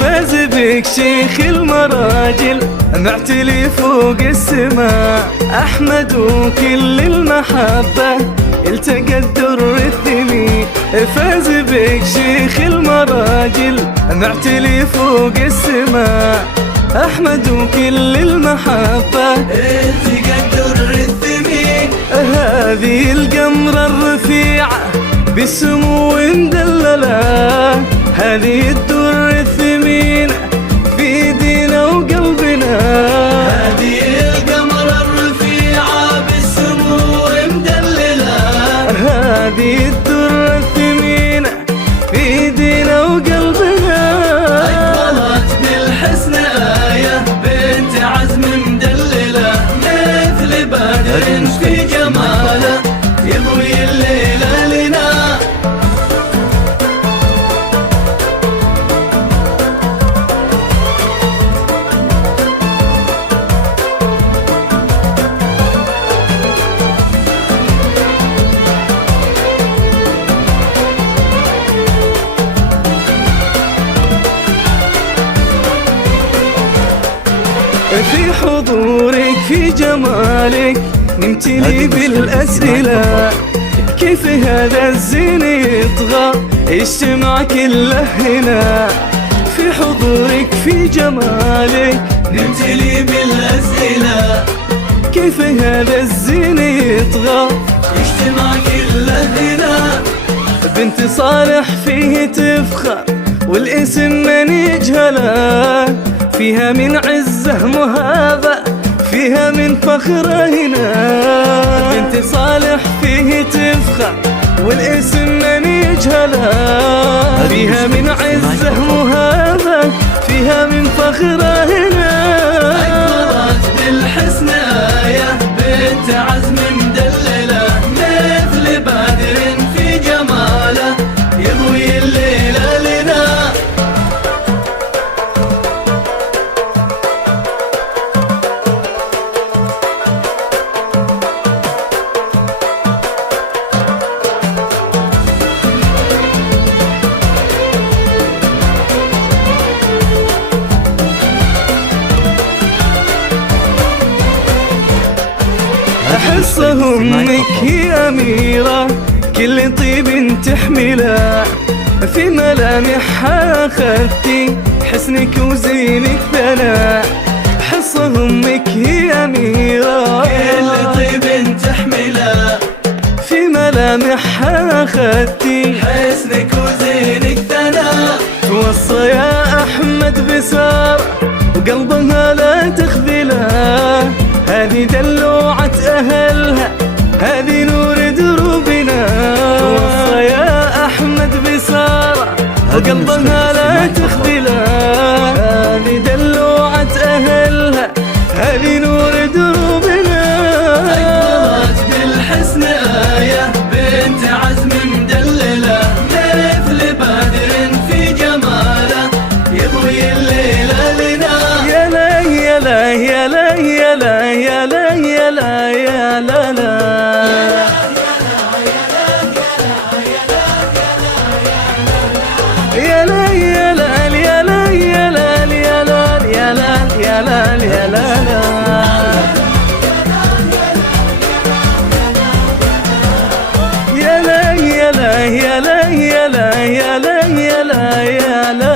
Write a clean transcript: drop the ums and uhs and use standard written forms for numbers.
فاز بك شيخ المراجل معتلي فوق السماء، أحمد وكل المحبة التقى الدر الثمين. فاز بك شيخ المراجل معتلي فوق السماء، أحمد وكل المحبة التقى الدر الثمين. هذه القمرة الرفيعة بالسمو مدللة، هذه الدر الثمين في دينا وقلبنا. هذه القمرة الرفيعة بالسمو مدللة، هذه الدر الثمين في دينا وقلبنا. أكملت بالحسن آية بنت عزم مدللة، مثل بدر في جماله يضوي الليلة لنا. في حضورك في جمالك نمتلي بالأسئلة، كيف هذا الزين يطغى يجتمع كله هنا. في حضورك في جمالك نمتلي بالأسئلة، كيف هذا الزين يطغى يجتمع كله هنا. بنت صالح فيه تفخر والاسم من يجهله، فيها من عزه مهابة فيها من فخره هنا. بنت صالح فيه تفخر والاسم من يجهله، فيها من عزه مهابة فيها من فخره هنا. أكبرت بالحسن آية بنت عزم مدللة، مثل بدر في جماله يضوي الليلة لنا. أحصه أمك هي أميرة كل طيب تحمله، في ملامحها أخذتي حسنك وزينك ثناء. حصه أمك هي أميرة كل طيب تحمله، في ملامحها أخذتي حسنك وزينك ثناء. توصى يا أحمد بسار وقلبها لا تخذله، هذه دلوعة أهلها هذه نور دروبنا. توصى يا أحمد بسارة وقلبها لا تخذله، هذه دلوعة أهلها هذه نور دروبنا. أكملت بالحسن آية بنت عزم مدللة، مثل بدر في جماله يضوي الليلة لنا. يا لا يا لا يا لا يا لا يا لا يا لا يا لا لا. يا لا يا لا يا لا يا لا يا لا يا لا يا لا يا لا لا. يا لا يا لا يا لا يا لا يا لا يا لا يا لا.